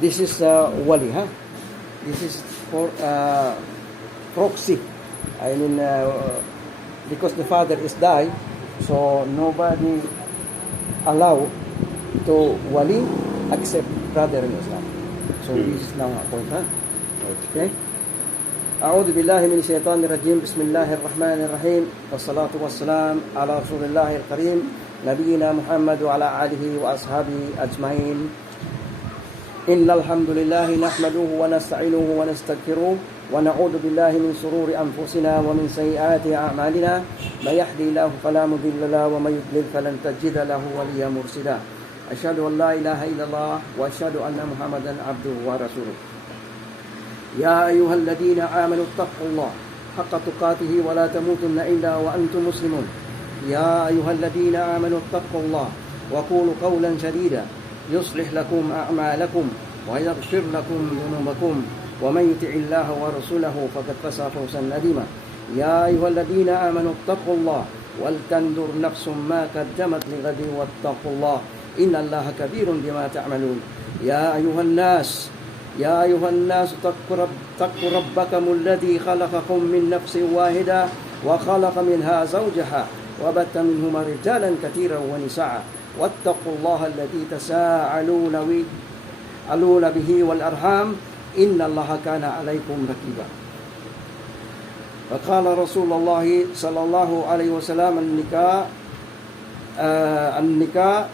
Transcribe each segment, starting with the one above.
This is wali, huh? This is for proxy. I mean, because the father is died, so nobody allow to wali except brother in Islam. So this is now a point, huh? Okay. أعوذ بالله من الشيطان الرجيم بسم الله الرحمن الرحيم والصلاة والسلام على رسول الله الكريم نبينا محمد وعلى آله وأصحابه أجمعين إن الحمد لله نحمده ونستعينه ونستغفره ونعوذ بالله من شرور أنفسنا ومن سيئات أعمالنا من يهدي الله فلا مضل له ومن يضلل فلن تجد له وليا مرشدا أشهد أن لا إله إلا الله وأشهد أن محمدا عبده ورسوله يا أيها الذين آمنوا اتقوا الله حق تقاته ولا تموتن إلا وأنتم مسلمون يا أيها الذين آمنوا اتقوا الله وقولوا قولا سديدا يصلح لكم أعمالكم ويغفر لكم ذنوبكم ومن يطع الله ورسوله فقد فاز فوزا عظيما يا أيها الذين آمنوا اتقوا الله ولتنظر نفس ما قدمت لغد واتقوا الله إن الله كبير بما تعملون يا أيها الناس اتقوا ربكم الذي خلقكم من نفس واحدة وخلق منها زوجها وبث منهما رجالا كثيرا ونساء واتقوا الله الذي تساءلون به والأرحام إن الله كان عليكم رقيبا وقال رسول الله صلى الله عليه وسلم النكاح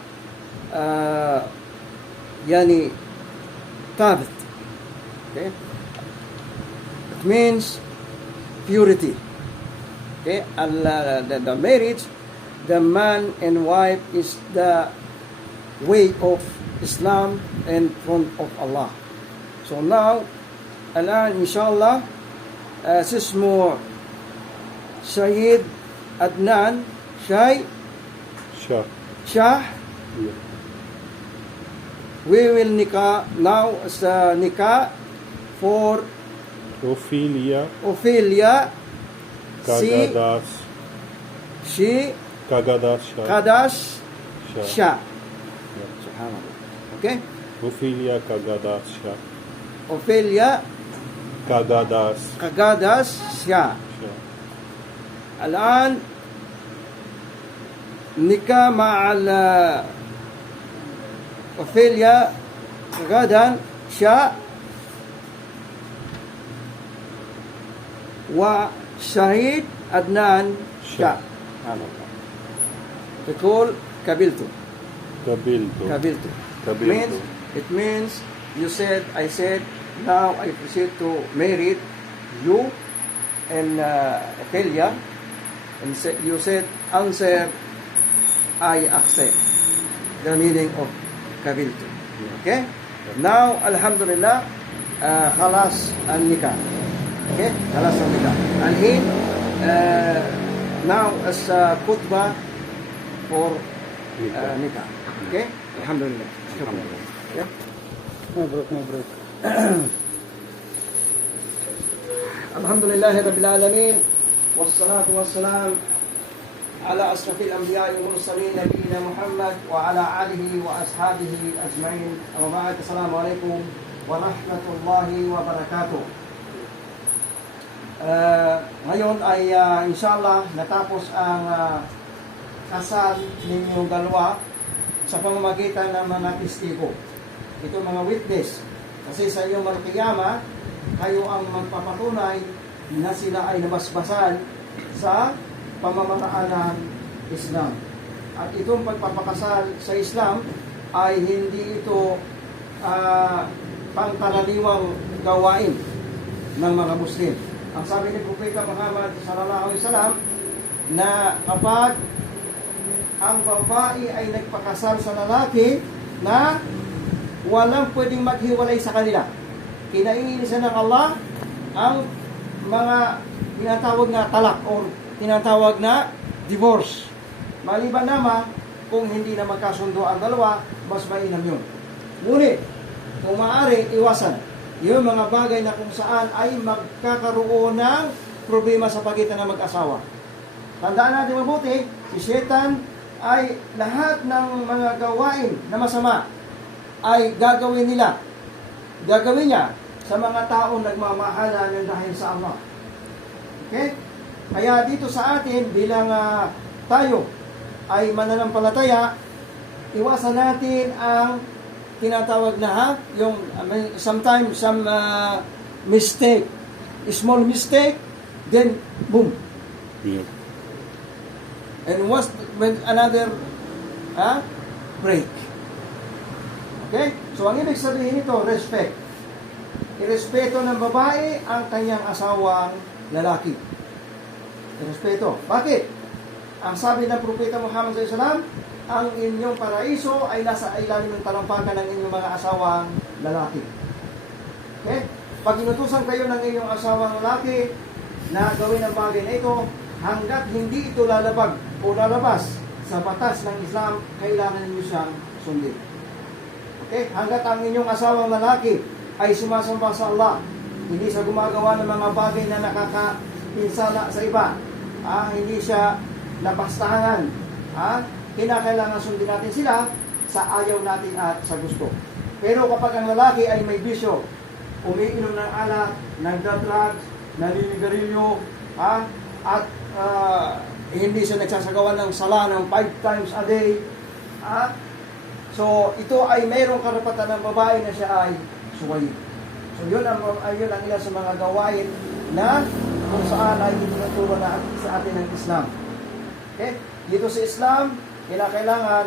يعني ثابت. Okay? It means purity. Okay? The marriage, the man and wife is the way of Islam in front of Allah. So now, الآن إن شاء الله اسمه سيد عدنان شاه. We will nikah now nikah for Ophelia Kagadas Shah. Subhanallah. Okay? Ophelia Kagadas Shah. Ophelia Kagadas Shah. الآن nikah مع أوفيليا غدا شاء وشهيد عدنان شاء. تقول قبلت. It means I said now I proceed to marry you and Ophelia, and you said answer I accept. The meaning of kabiltu. Okay? Now, alhamdulillah, khalas al-nikah. Okay? Khalas al-nikah. And here, now as a khutbah for nikah. Okay? Alhamdulillah. Okay? Mabruk. Alhamdulillah Rabbil Alameen. Wassalatu wassalam على أشرف الأنبياء والمرسلين نبينا محمد وعلى آله وأصحابه أجمعين. وبعد السلام عليكم ورحمة الله وبركاته. Ngayon ay inshallah natapos ang kasal ninyong dalawa sa pamamagitan ng mga testigo. Ito mga witness. Kasi sa iyong markiyama, kayo ang magpapatunay na sila ay nabasbasan sa pamamaraan ng Islam. At itong pagpapakasal sa Islam ay hindi ito pangkaraniwang gawain ng mga Muslim. Ang sabi ni Propeta Muhammad sallallahu alaihi wasallam na kapag ang babae ay nagpakasal sa lalaki na walang pwedeng maghiwalay sa kanila, kinaiinisan ng Allah ang mga tinatawag na talak o tinatawag na divorce. Maliban naman kung hindi na magkasundo ang dalawa, mas mainam yun. Ngunit, kung maaari, iwasan yung mga bagay na kung saan ay magkakaroon ng problema sa pagitan ng mag-asawa. Tandaan natin mabuti, si Satan ay lahat ng mga gawain na masama ay gagawin nila gagawin niya sa mga taong nagmamahalan dahil sa Allah. Okay? Kaya dito sa atin, bilang tayo ay mananampalataya, iwasan natin ang tinatawag na yung sometimes some mistake, small mistake, then boom. Yeah. And when another break. Okay? So ang ibig sabihin nito, respect. Irespeto ng babae ang kanyang asawang lalaki. Irespeto. Bakit? Ang sabi ng Propeta Muhammad SAW, ang inyong paraiso ay nasa ilalim ng talampakan ng inyong mga asawang lalaki. Okay? Pag inutusan kayo ng inyong asawang lalaki na gawin ang bagay na ito, hanggat hindi ito lalabag o lalabas sa batas ng Islam, kailangan niyo siyang sundin. Okay? Hanggat ang inyong asawang lalaki ay sumasamba sa Allah, hindi siya gumagawa ng mga bagay na nakakapinsala sa iba, hindi siya napastangan, kinakailangan sundin natin sila sa ayaw natin at sa gusto. Pero kapag ang lalaki ay may bisyo, umiinom ng alak, nagda-drugs, naninigarilyo, at hindi siya nagsasagawa ng sala ng 5 times a day, so ito ay mayroong karapatan ng babae na siya ay suwayin. So yun ang ilan sa mga gawain na kung saan ay itinuturo na sa atin ng Islam. Okay? Dito sa Islam, kailangan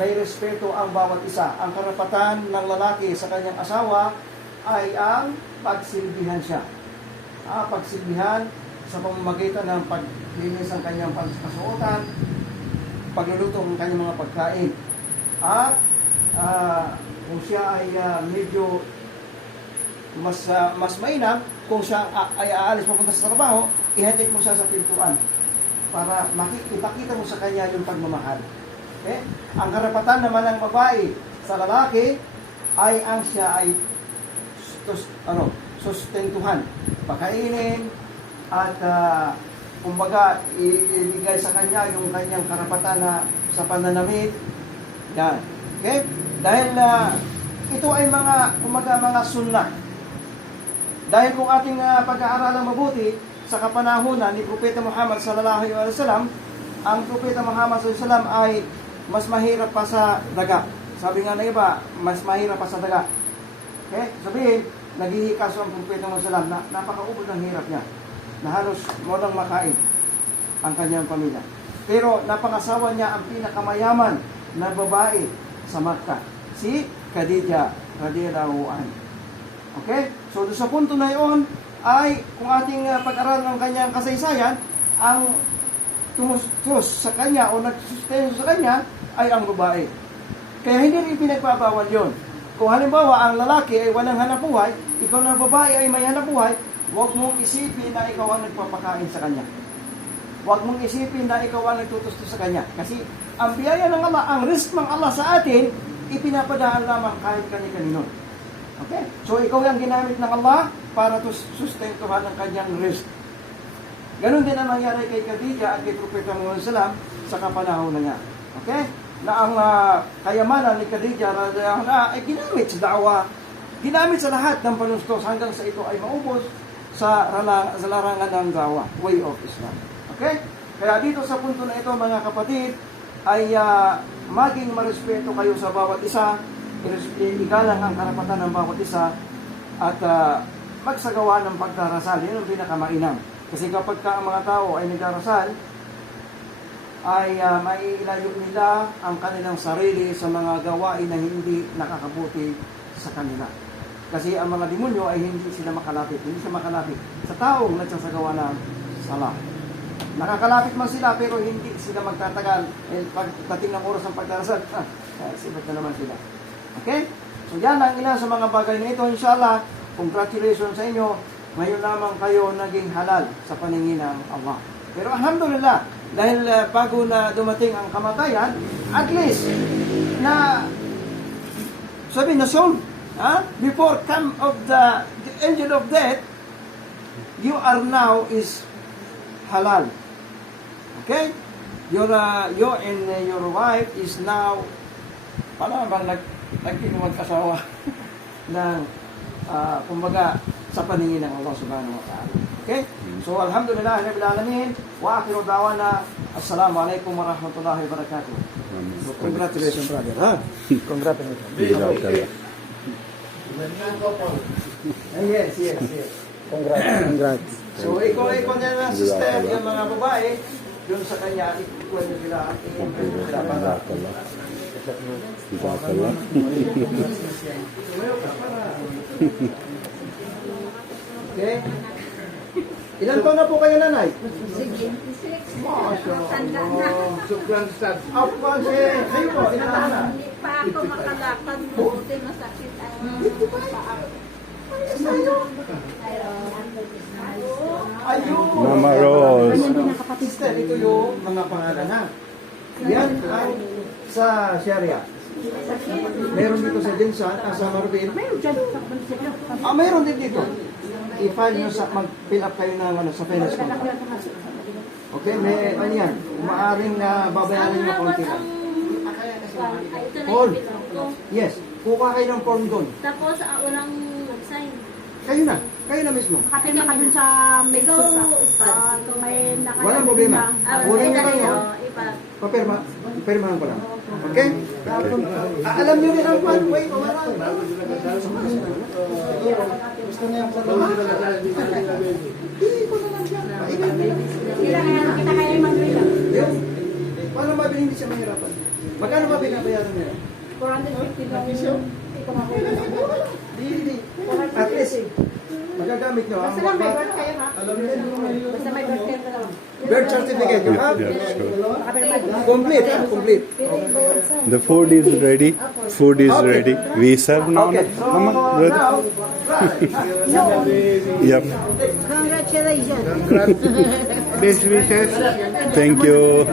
may respeto ang bawat isa. Ang karapatan ng lalaki sa kanyang asawa ay ang pagsilbihan siya. Pagsilbihan sa pamamagitan ng paglinis ng kanyang pagkasuotan, pagluluto ng kanyang mga pagkain. At kung siya ay medyo mas mainam, kung siya ay aalis papunta sa trabaho, ihatid mo siya sa pintuan para ipakita mo sa kanya yung pagmamahal. Okay? Ang karapatan naman ng babae sa lalaki ay ang siya ay sustentuhan, pakainin, at kumbaga ibigay sa kanya yung kanyang karapatan na sa pananamit. Yan. Okay? Dahil ito ay mga sunnah. Dahil kung ating pag-aaralan mabuti sa kapanahunan ni Propeta Muhammad sallallahu alaihi wasallam, ang Propeta Muhammad sallallahu alaihi wasallam ay mas mahirap pa sa daga. Sabi nga ng iba, mas mahirap pa sa daga. Okay? Sabihin, naghihikas ang Propeta Muhammad sallallahu alaihi wasallam na napakaubod ng hirap niya, na halos walang makain ang kanyang pamilya. Pero napangasawa niya ang pinakamayaman na babae sa Makkah, si Khadija radhiyallahu anha. Okay? So, doon sa punto na iyon ay kung ating pag-aral ng kanyang kasaysayan, ang tumustos sa kanya o nagsustenso sa kanya ay ang babae. Kaya hindi rin pinagbabawal yon. Kung halimbawa ang lalaki ay walang hanapbuhay, ikaw na babae ay may hanapbuhay, huwag mong isipin na ikaw ang nagpapakain sa kanya. Huwag mong isipin na ikaw ang nagtutustos sa kanya. Kasi ang biyaya ng Allah, ang risk ng Allah sa atin, ipinapadaan lamang kahit kani-kanino. Okay? So, ikaw yung ginamit ng Allah para sustentuhan ang kanyang risk. Ganon din ang nangyari kay Khadija at kay Propeta Muhammad SAW sa kapanahon na niya. Okay? Na ang kayamanan ni Khadija ay ginamit sa da'wa, ginamit sa lahat ng panustos hanggang sa ito ay maubos sa larangan ng da'wa, way of Islam. Okay? Kaya dito sa punto na ito, mga kapatid, ay maging marespeto kayo sa bawat isa, igalang ang karapatan ng bawat isa, at magsagawa ng pagdarasal. Yun ang pinakamainam. Kasi kapag ang mga tao ay nagdarasal, ay maiilayo nila ang kanilang sarili sa mga gawain na hindi nakakabuti sa kanila. Kasi ang mga demonyo ay hindi sila makalapit sa taong nagsasagawa ng sala. Nakakalapit man sila pero hindi sila magtatagal. Pagdating ng oras ng pagdarasal, sibat na naman sila. Okay? So yan ang ilan sa mga bagay na ito. Inshallah, congratulations sa inyo. Ngayon lamang kayo naging halal sa paningin ng Allah. Pero alhamdulillah, dahil bago na dumating ang kamatayan, at least na sabi na soon, before come of the angel of death, you are now is halal. Okay? You and your wife is now, paano bang nag-inuwag kasawa ng kumbaga, sa paningin ng Allah subhanahu wa ta'ala. Okay? So, alhamdulillah, rabbil alamin, wa akhiru da'wana, assalamualaikum warahmatullahi wabarakatuh. So, congratulations, brother. Ha? Congratulations. Jazakallah. Yes. Congrats. So, ikaw niya na sister, yung mga babae, yun sa kanya, ikuha nyo sila, sila para. Jazakallah. Jazakallah. Okay? Ilan taon na po kayo, nanay? Sige. Tanda na. Afwan, kayo po, ilan taon na? Hindi pa ako makalakad. Buti masakit ang paa. Ayun! Mama Rose. Sister, ito yung mga pangalan na. Yan ang sa Sharia. Meron dito sa Jinsan, sa Marbin. Meron din dito. I-file nyo sa, mag-fill up kayo ng sa finance contract. Okay, may ano yan. Maaring babayaran nyo konti lang. Ito na Paul. yung pinag ko. Yes, kuha kayo ng form doon. Tapos walang nag-sign. Kayo na mismo. Nakatingin ka dun sa may Ikaw, may nakalagay Walang problema. Kunin nyo lang yun. Ipa. Papirmahan ko lang. Okay? Alam nyo rin ang plan. Wait, wala. Gusto niya sa Sila kaya nakita kaya yung Manuela. Yes. Paano mabili hindi siya mahirapan? Magkano ba binabayaran niya? 450 lang yung ito nga po. Hindi. At least, magagamit nyo. Basta lang may birth kayo ha? Basta may birth kayo ka lang. Birth certificate nyo, ha? Yes, sure. Complete, ha? Complete. The food is ready. Food is ready. We serve now. Okay. So, Mama, ready? now, Yep. Congratulations. Thank you.